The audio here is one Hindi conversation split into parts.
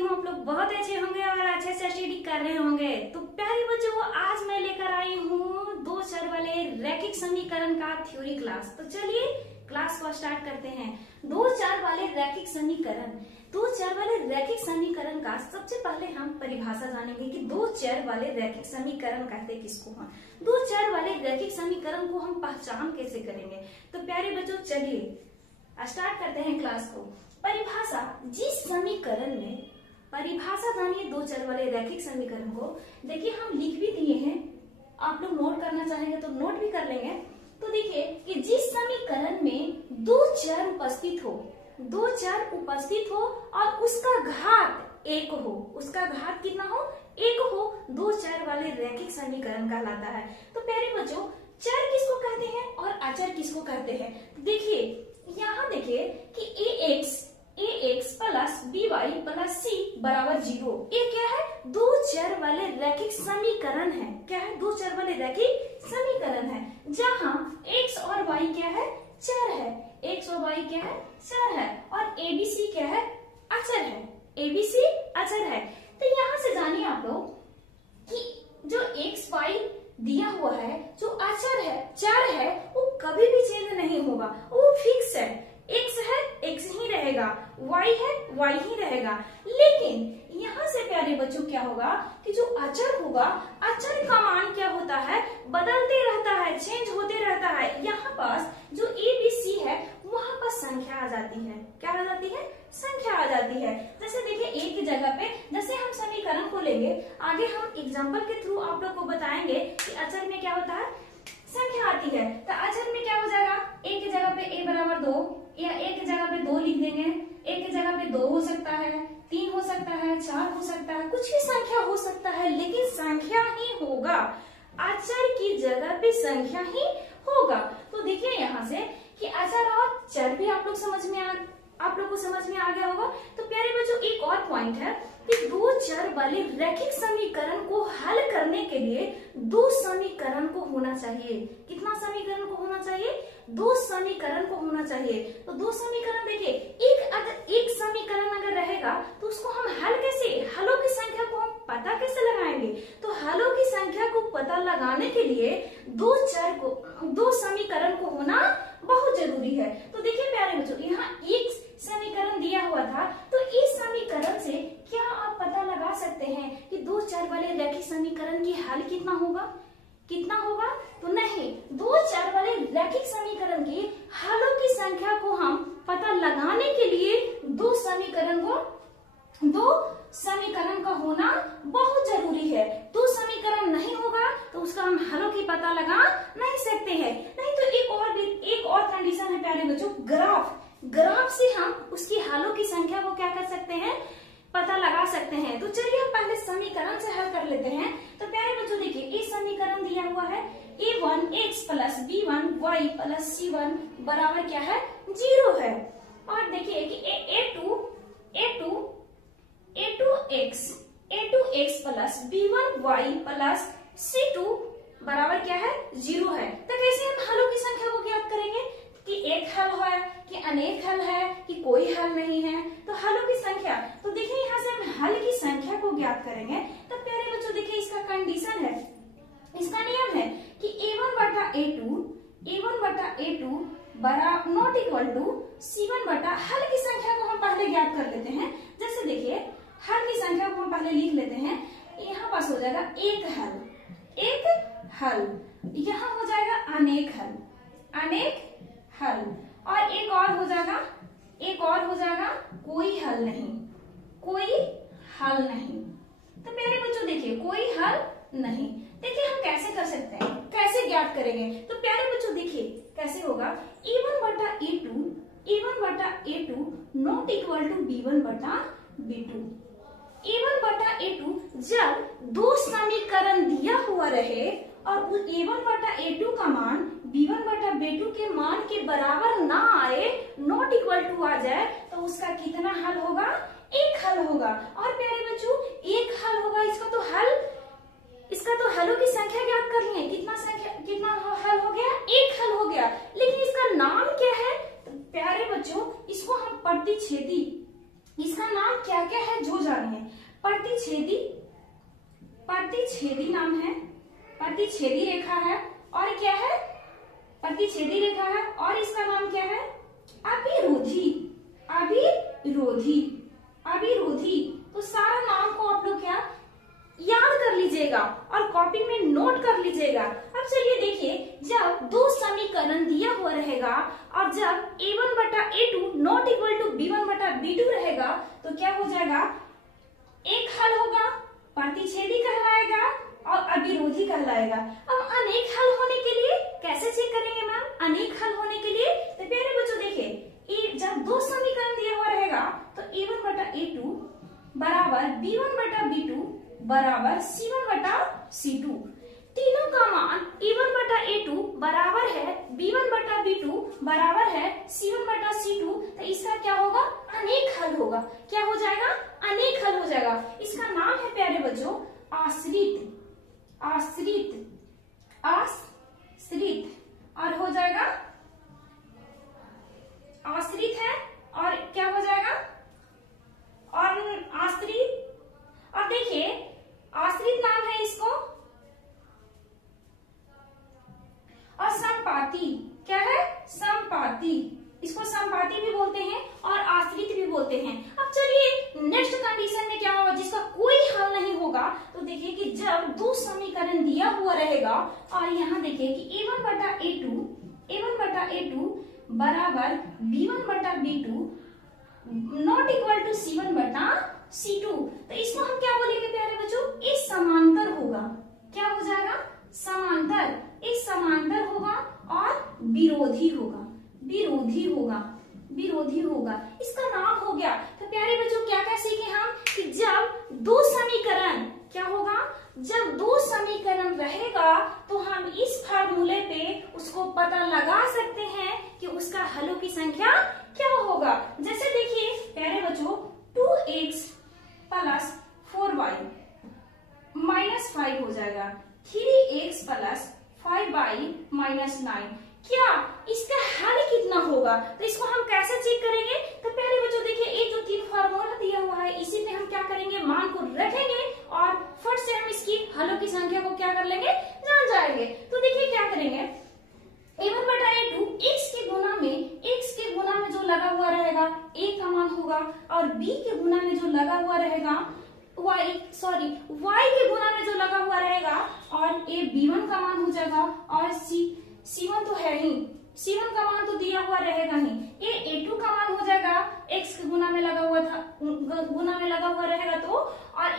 हूँ आप लोग बहुत अच्छे होंगे और अच्छे से स्टडी कर रहे होंगे। तो प्यारे बच्चों, आज मैं लेकर आई हूँ दो चर वाले रैखिक समीकरण का थ्योरी क्लास। तो चलिए क्लास को स्टार्ट करते हैं। दो चर वाले रैखिक समीकरण, दो चर वाले रैखिक समीकरण का सबसे पहले हम परिभाषा जानेंगे कि दो चर वाले रैखिक समीकरण कहते किसको हैं। दो चर वाले रैखिक समीकरण को हम पहचान कैसे करेंगे। तो प्यारे बच्चों चलिए स्टार्ट करते हैं क्लास को। परिभाषा, जिस समीकरण में परिभाषा जानिए दो चर वाले रैखिक समीकरण को। देखिए हम लिख भी दिए हैं, आप लोग नोट करना चाहेंगे तो नोट भी कर लेंगे। तो देखिए कि जिस समीकरण में दो चर उपस्थित हो, दो चर उपस्थित हो और उसका घात एक हो, उसका घात कितना हो, एक हो, दो चर वाले रैखिक समीकरण कहलाता है। तो प्यारे बच्चों, चर किसको कहते हैं और अचर किसको कहते हैं। देखिए यहाँ देखिए कि ax plus by plus c बराबर 0, ये क्या है, दो चर वाले रैखिक समीकरण है। क्या है, दो चर वाले रैखिक समीकरण है जहाँ x और y क्या है, चर है, x और y क्या है, चर है, और abc क्या है, अचर है, abc अचर है। तो यहाँ से जानिए आप लोग कि जो x y दिया हुआ है, जो अचर है, चर है, वो कभी भी चेंज नहीं होगा, वो फिक्स है। x है, x ही रहेगा, y है, y ही रहेगा। लेकिन यहाँ से प्यारे बच्चों क्या होगा कि जो अचर होगा, अचर का मान क्या होता है, बदलते रहता है, चेंज होते रहता है। यहाँ पास जो a b c है वहां पर संख्या आ जाती है। क्या आ जाती है, संख्या आ जाती है। जैसे देखिए एक ही जगह पे जैसे हम समीकरण को लेंगे, आगे हम एग्जाम्पल के थ्रू आप लोग को बताएंगे कि अचर में क्या होता है, संख्या आती है। तो अचर में क्या हो जाएगा, एक की जगह पे a बराबर 2, या एक की जगह पे 2 लिख देंगे, एक की जगह पे 2 हो सकता है, 3 हो सकता है, 4 हो सकता है, कुछ भी संख्या हो सकता है, लेकिन संख्या ही होगा। अचर की जगह पे संख्या ही होगा। तो देखिए यहाँ से कि अचर और चर भी आप लोग आप लोग को समझ में आ गया होगा। तो प्यारे बच्चों एक और पॉइंट है कि दो चर वाले रैखिक समीकरण को हल करने के लिए दो समीकरण को होना चाहिए। कितना समीकरण को होना चाहिए, दो समीकरण को होना चाहिए। तो दो समीकरण देखिए, एक समीकरण अगर रहेगा तो उसको हम हल कैसे, हलों की संख्या को हम पता कैसे लगाएंगे। तो हलों की संख्या को पता लगाने के लिए दो समीकरण को होना बहुत जरूरी है। तो देखिए प्यारे बच्चों, यहाँ एक समीकरण दिया हुआ था, तो इस समीकरण से क्या आप पता लगा सकते हैं कि दो चर वाले रैखिक समीकरण की हल कितना होगा, कितना होगा। तो नहीं, दो चर वाले रैखिक समीकरण की हलों की संख्या को हम पता लगाने के लिए दो समीकरण का होना बहुत जरूरी है। दो समीकरण नहीं होगा तो उसका हम हलों की पता लगा नहीं सकते हैं। नहीं तो एक और कंडीशन है प्यारे बच्चों, ग्राफ से हम उसकी हलों की संख्या को क्या कर सकते हैं, पता लगा सकते हैं। तो चलिए हम पहले समीकरण से हल कर लेते हैं। तो प्यारे बच्चों देखिए, ये समीकरण दिया हुआ है a1x plus b1y plus c1 बराबर क्या है, 0 है। और देखिए कि a2x plus b1y plus c2 बराबर क्या है, 0 है। तो कैसे हम हलों की संख्या को ज्ञात करेंगे कि एक हल है कि अनेक हल है कि कोई हल नहीं है। तो हलों की संख्या, तो देखिए यहाँ से हम हल की संख्या को ज्ञात करेंगे। तो प्यारे बच्चों देखिए इसका कंडीशन है, इसका नियम है कि a1 बटा a2 बराबर नॉट इक्वल टू c1 बटा, हल की संख्या को हम पहले ज्ञात कर लेते हैं। जैसे देखिए हल की संख्या को हम पहले लिख लेते हैं। यहाँ पास हो जाएगा एक हल, यहाँ हो जाएगा अनेक हल, और एक और हो जाएगा कोई हल नहीं। तो मेरे बच्चों देखिए कोई हल नहीं। देखिए हम कैसे कर सकते हैं, कैसे ज्ञात करेंगे। तो प्यारे बच्चों देखिए कैसे होगा, a1 बटा a2 not equal to b1 बटा b2। a1 बटा a2 जब दो समीकरण दिया हुआ रहे और a1 बटा a2 का मान b1 बटा b2 के मान के बराबर ना आए, नॉट इक्वल टू आ जाए, तो उसका कितना हल होगा, एक हल होगा। और प्यारे बच्चों एक हल होगा, इसका तो हलों की संख्या ज्ञात कर लिए, कितना हल हो गया, एक हल हो गया। लेकिन इसका नाम क्या है, प्यारे बच्चों इसको हम प्रतिच्छेदी इसका नाम क्या क्या है जो जानिए। प्रतिच्छेदी, प्रतिच्छेदी नाम है, प्रतिच्छेदी रेखा है, और क्या है, प्रतिच्छेदी रेखा है, और इसका नाम क्या है, अभिरोधी, अभिरोधी, अभिरोधी। तो सारा नाम को आप लोग क्या याद कर लीजिएगा और कॉपी में नोट कर लीजिएगा। अब चलिए देखिए, जब दो समीकरण दिया हुआ रहेगा और जब a1 बटा a2 not equal to b1 बटा b2 रहेगा तो क्या हो जाएगा, एक हल होगा, प्रतिच्छेदी कहलाएगा और अविरोधी कहलाएगा। अब अनेक हल होने के लिए कैसे चेक करेंगे मैम, अनेक हल होने के लिए तो प्यारे बच्चों देखिए, जब दो समीकरण दिया हुआ रहेगा तो a1 बटा a2 बराबर b1 बटा b2 बराबर c1 बटा c2। तीनों का मान a1 बटा a2 बराबर है b1 बटा b2 बराबर है c1 बटा c2, तो इसका क्या होगा, अनेक हल होगा। क्या हो जाएगा, अनेक हल हो जाएगा। इसका नाम है प्यारे बच्चों आश्रित, आश्रित, आश्रित, और हो जाएगा आश्रित है, और क्या हो जाएगा, और आश्रित, और देखिए आश्रित नाम है इसको, और संपाती, क्या है, संपाती, इसको संपाती भी बोलते हैं और आश्रित भी बोलते हैं। अब चलिए नेक्स्ट कंडीशन में क्या होगा, जिसका कोई हल नहीं होगा। तो देखिए कि जब दो समीकरण दिया हुआ रहेगा और यहाँ देखिए कि a1 बटा a2, a1 बटा a2 बराबर b1 बटा b2 not equal to c1 बटा c2, तो इसको हम क्या बोलेंगे प्यारे बच्चों, इस समांतर होगा। क्या हो जाएगा, समांतर, इस समांतर होगा और विरोधी होगा, विरोधी होगा, विरोधी होगा। इसका नाम हो गया। तो प्यारे बच्चों क्या क्या सीखे हम कि जब दो समीकरण, क्या होगा, जब दो समीकरण रहेगा तो हम इस फार्मूले पे उसको पता लगा सकते हैं कि उसका हलों की संख्या क्या होगा। जैसे देखिए प्यारे बच्चों 2x प्लस 4y माइनस 5 हो जाएगा, 3x प्लस 5y माइनस 9। क्या इसका हल कितना होगा, तो इसको हम कैसे चेक करेंगे। तो प्यारे बच्चों देखिए एक जो तीन फार्मूला दिया हुआ है इसी पे हम क्या करेंगे, मान को रखेंगे और फट से हम इसकी हलों की संख्या को क्या कर लेंगे, जान जाएंगे। तो देखिए क्या करेंगे, a1 बटा a2 x के गुना में, x के गुना में जो लगा हुआ रहेगा a का मान होगा, और b के गुना में जो लगा हुआ रहेगा y के गुना में जो लगा हुआ रहेगा, और a b1 का मान हो जाएगा, और c1 तो है ही, c1 का मान तो दिया हुआ रहेगा ही, a a2 का मान हो जाएगा, x के गुना में लगा हुआ था, गुना में लगा हुआ रहेगा तो, और a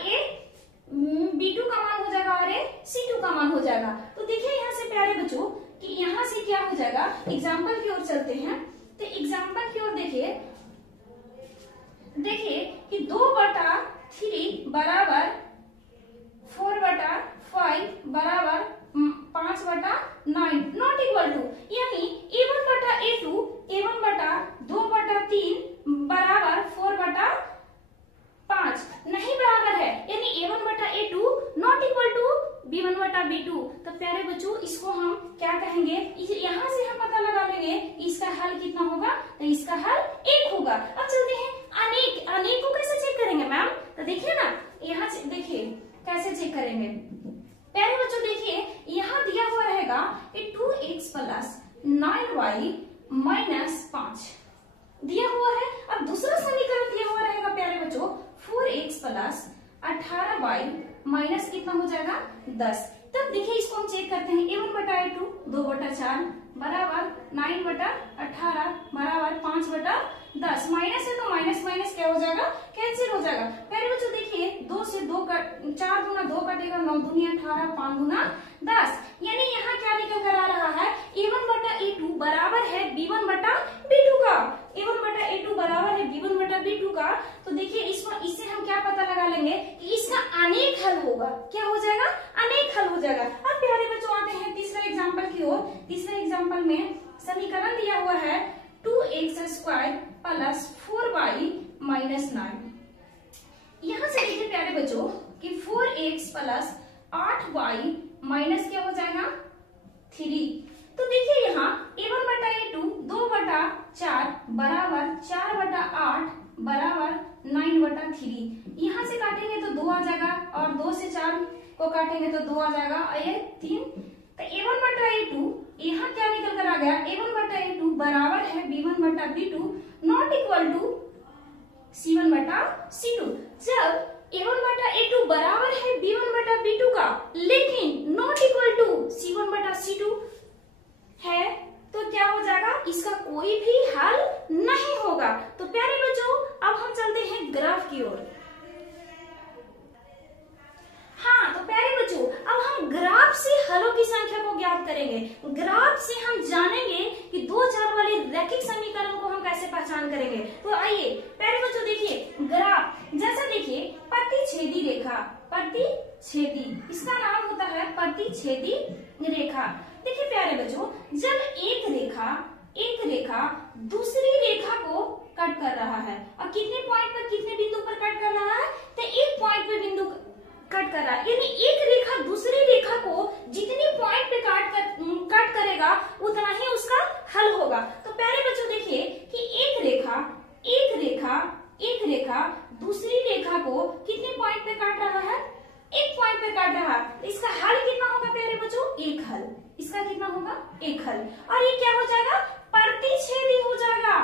b2 का मान हो जाएगा, और a c2 का मान हो जाएगा। तो देखिए यहाँ से प्यारे बच्चों कि यहाँ से क्या हो जाएगा, एग्जाम्पल की ओर चलते हैं। तो एग्जाम्पल की ओर देखिए, देखिए कि 2/3 बराबर 4/5 बराबर 5/9 नॉट इक्वल टू, यानी a1 बटा a2 a1 बटा 2/3 बराबर 4/5 नहीं बराबर है, यानी a1 बटा a2 not equal to b1 बटा b2। तो प्यारे बच्चों इसको हम क्या कहेंगे, यहाँ से हम पता लगा लेंगे इसका हल कितना होगा, तो इसका हल 1 होगा। अब चलते हैं अनेक, अनेक को कैसे चेक करेंगे मैम, तो देखिए ना यहाँ से देखिए कैसे चेक करेंगे। प्यारे बच्चों देखिए यहाँ दिया हुआ रहेगा कि 2x प्लस 9y माइनस 5 दिया हुआ है। अब दूसरा समीकरण दिया हुआ रहेगा प्यारे बच्चों 4x प्लस 18y माइनस कितना हो जाएगा 10। तब देखिए इसको हम चेक करते हैं, a1 बटा a2 2/4 बराबर 9/18 बराबर 5/10, माइनस है तो माइनस माइनस क्या हो जाएगा, कैंसिल हो जाएगा। प्यारे बच्चों देखिए 2 से 2 का 4 दूना 2 कटेगा, 9 दूनी 18, 5 दूना 10, यानी यहाँ क्या निकल कर आ रहा है, a1 बटा a2 बराबर है b1 बटा b2 का, a1 बटा a2 बराबर है b1 बटा b2 का। तो देखिए इससे हम क्या पता लगा लेंगे कि इसका अनेक हल होगा, क्या हो जाएगा, अनेक हल हो जाएगा। अब प्यारे बच्चों आते हैं तीसरे एग्जाम्पल की ओर। तीसरे एग्जाम्पल में समीकरण दिया हुआ है 2x² प्लस 4y माइनस 9। यहाँ से देखिए प्यारे बच्चों कि 4x प्लस 8y माइनस क्या हो जाएगा 3। तो देखिए यहाँ a1 बटा a2 2/4 बराबर 4/8 बराबर 9/3। यहाँ से काटेंगे तो 2 आ जाएगा और 2 से 4 को काटेंगे तो 2 आ जाएगा और ये 3। तो a1 बटा a2 यहाँ क्या निकल कर आ गया, a1 बटा a2 बराबर है b1 बटा b2 not equal to c1 बटा c2। जब a1 बटा a2 बराबर है b1 बटा b2 का लेकिन नॉट इक्वल टू c1 बटा c2 है तो क्या हो जाएगा, इसका कोई भी हल नहीं होगा। तो प्यारे बच्चों अब हम चलते हैं ग्राफ की ओर। हाँ तो प्यारे बच्चों अब हम ग्राफ से हलों की संख्या को ज्ञात करेंगे। ग्राफ से हम जानेंगे कि दो चर वाले रैखिक समीकरण को हम कैसे पहचान करेंगे। तो आइए प्यारे बच्चों देखिए ग्राफ, जैसा देखिए प्रतिच्छेदी रेखा, प्रतिच्छेदी इसका नाम होता है प्रतिच्छेदी रेखा। देखिए प्यारे बच्चों जब एक रेखा दूसरी रेखा को कट कर रहा है और कितने पॉइंट पर कितने बिंदु पर कट कर रहा है, तो एक पॉइंट पे बिंदु कट कर रहा है, यानी एक रेखा दूसरी रेखा को जितनी पॉइंट पे कट करेगा उतना ही उसका हल होगा। तो प्यारे बच्चों देखिए कि एक रेखा दूसरी रेखा को कितने पॉइंट पे काट रहा है, एक पॉइंट पे काट रहा है। इसका हल कितना होगा प्यारे बच्चों, एक हल। इसका कितना होगा, एक हल। और ये क्या हो जाएगा, प्रतिच्छेदी हो जाएगा,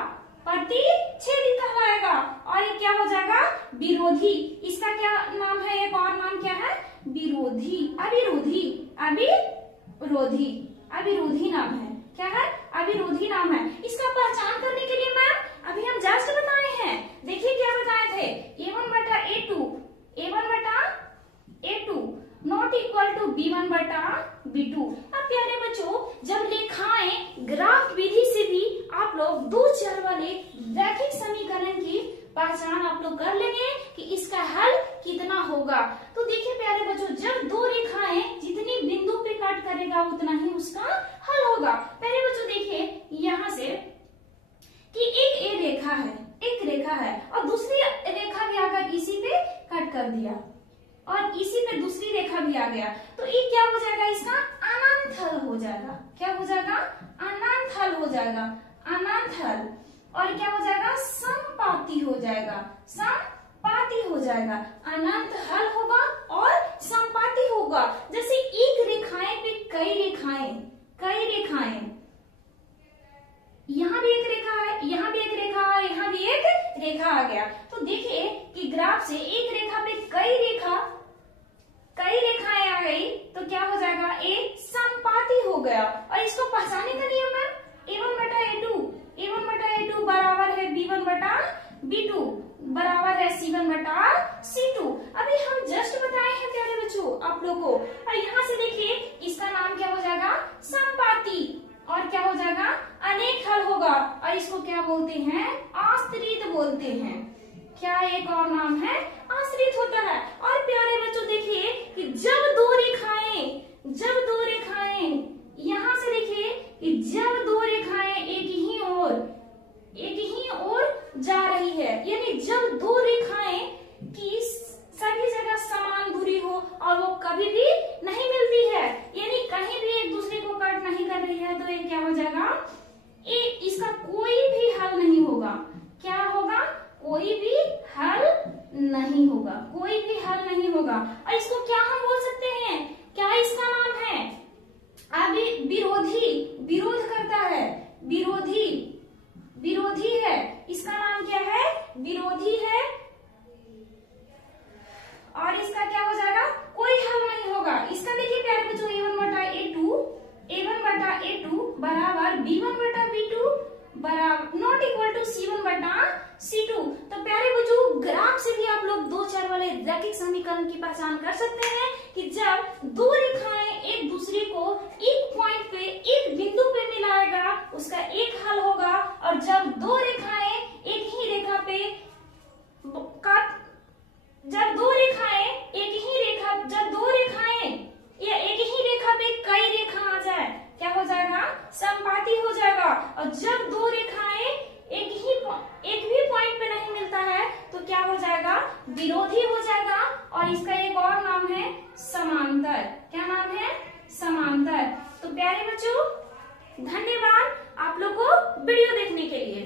प्रतिच्छेदी कहलाएगा। और ये क्या हो जाएगा, विरोधी। इसका क्या नाम है, एक और नाम क्या है, विरोधी, अविरोधी नाम है। क्या है, अविरोधी नाम है। इसका पहचान करने के लिए मैम अभी हम जस्ट बताए हैं, देखिए क्या बताए थे, a1 बटा a2 not equal to b1 बटा b2। अब प्यारे बच्चों जब रेखाएं ग्राफ विधि से भी आप लोग दो चर वाले रैखिक समीकरण की पहचान आप लोग कर लेंगे कि इसका हल कितना होगा। तो देखिए प्यारे बच्चों जब दो रेखाएं जितनी बिंदु पे कट करेगा उतना ही उसका हल होगा। प्यारे बच्चों देखिए यहाँ से कि एक रेखा है और दूसरी रेखा भी आकर इसी पे कट कर दिया और इसी पे दूसरी रेखा भी आ गया, तो ये क्या हो जाएगा, इसका अनंत हल हो जाएगा। क्या हो जाएगा, अनंत हल हो जाएगा, अनंत हल। और क्या हो जाएगा, समपाती हो जाएगा, समपाती हो जाएगा। अनंत हल होगा और समपाती होगा। जैसे एक रेखाएं पे कई रेखाएं, यहाँ भी एक रेखा है, यहाँ भी एक रेखा है, यहाँ भी एक रेखा आ गया। तो देखिए कि ग्राफ से एक रेखा पे कई रेखाएं आ गई तो क्या हो जाएगा, एक समपाती हो गया। और इसको पहचानने का नियम है a1 बटा a2 बराबर है b1 बटा b2 बराबर है c1 बटा c2। अभी हम जस्ट बताए हैं प्यारे बच्चों आप लोग को। और यहाँ से देखिए इसका नाम क्या हो जाएगा, समपाती। और क्या हो जाएगा, अनेक हल होगा। और इसको क्या बोलते हैं, आश्रित बोलते हैं। क्या एक और नाम है, आश्रित होता है। और प्यारे बच्चों देखिए कि जब दो रेखाएं यहाँ से देखिए कि जब दो रेखाएं एक ही ओर जा रही है, यानी जब दो रेखाएं की सभी जगह समान दूरी हो और वो कभी भी नहीं मिलती है, यानी कहीं भी एक दूसरे को कट नहीं कर रही है, तो ये क्या हो जाएगा, इसका कोई भी हल नहीं होगा। क्या होगा, कोई भी हल नहीं होगा, कोई भी हल नहीं होगा। और इसको क्या हम बोल सकते हैं, क्या इसका नाम है, अभी विरोध करता है, विरोधी है। इसका नाम क्या है, विरोधी है। और इसका क्या हो जाएगा, कोई हल नहीं होगा। इसका देखिए प्यारे बच्चों a1 बटा a2 बराबर b1 बटा b2 बराबर नॉट इक्वल टू c1 बटा c2। तो प्यारे बच्चों ग्राफ से भी आप लोग दो चर वाले रैखिक समीकरण की पहचान कर सकते हैं कि जब दो रेखाएं एक दूसरे को एक पॉइंट पे, एक बिंदु पे मिलाएगा उसका एक हल होगा। और जब दो रेखाएं एक ही रेखा पे जब दो रेखाएं या एक ही रेखा पे कई रेखा आ जाए, क्या हो जाएगा, समपाती हो जाएगा। और जब दो रेखाएं एक भी पॉइंट पे नहीं मिलता है तो क्या हो जाएगा, विरोधी हो जाएगा। और इसका एक और नाम है समांतर। क्या नाम है, समांतर। तो प्यारे बच्चों धन्यवाद आप लोग को वीडियो देखने के लिए।